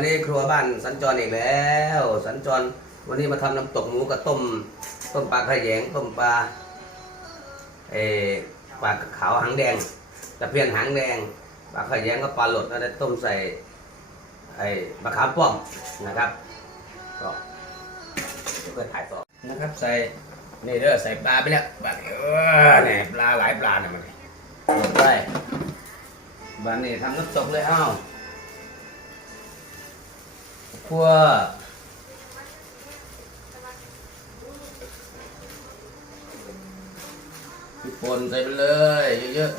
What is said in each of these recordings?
วันนี้ครัวบ้านสัญจรอีกแล้ว สัญจรวันนี้มาทำน้ำตกหมูกับต้มต้มปลาขยงต้มปลาเออปลาขาวหางแดงตะเพียนหางแดงปลาขยงก็ปลาหลดแล้วได้ต้มใส่ไอ้ปลาขาวป้อมนะครับก็เพื่อถ่ายต่อนะครับใส่นี่เด้อใส่ปลาไปแล้วปลาเออเนี่ยปลาหลายปลาเนี่ยมันหมดได้บ้านนี้ทำน้ำตกเลยเอ้า คั่วพริกปนใส่ไปเลยเยอะๆ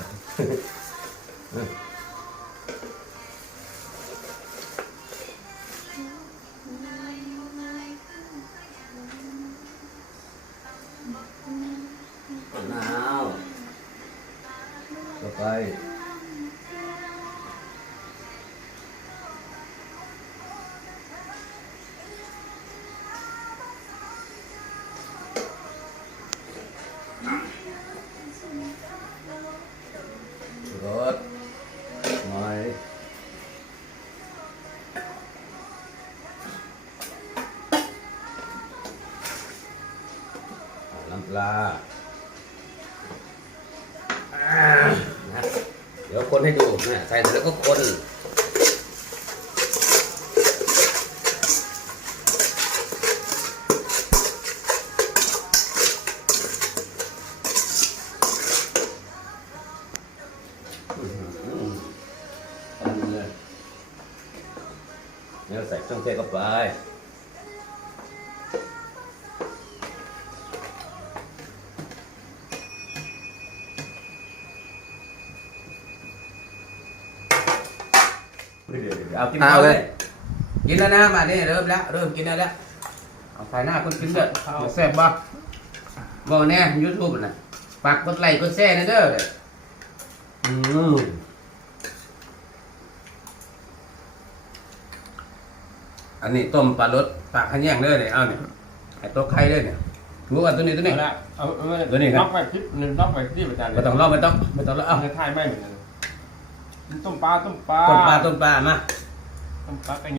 มะนาวต่อไป ลานะเดี๋ยวคนให้ดูเนี่ยใส่เสร็จแล้วก็คนเลยเดี๋ยใส่เครื่องเทศเข้าไป เอากินเอาข้าวเลเลยยกินแล้วนะมาเนี่ยเริ่มแล้วเริ่มกินได้แล้วเอาถ่ายหน้าคนกินเด้อแซ่บบ่บอกแน่ยูทูบน่ะฝากกดไลค์กดแชร์นะเด้อเด้ออืมอันนี้ต้มปลารสปลาขะแยงเด้อเนี่ยเอาเนี่ยไอ้ตัวไข่เด้อเนี่ยรู้กันตัวนี้ตัวนี้เอาละเอาเอาตัวนี้ครับน็อกไปพิษน็อกไปที่ประจานไม่ต้องรอไม่ต้องไม่ต้องรอเอาเอาในท้ายไม่เหมือนกัน ต้มปลาต้มปลาต้มปลาต้มปลามาต้มปลาเป็น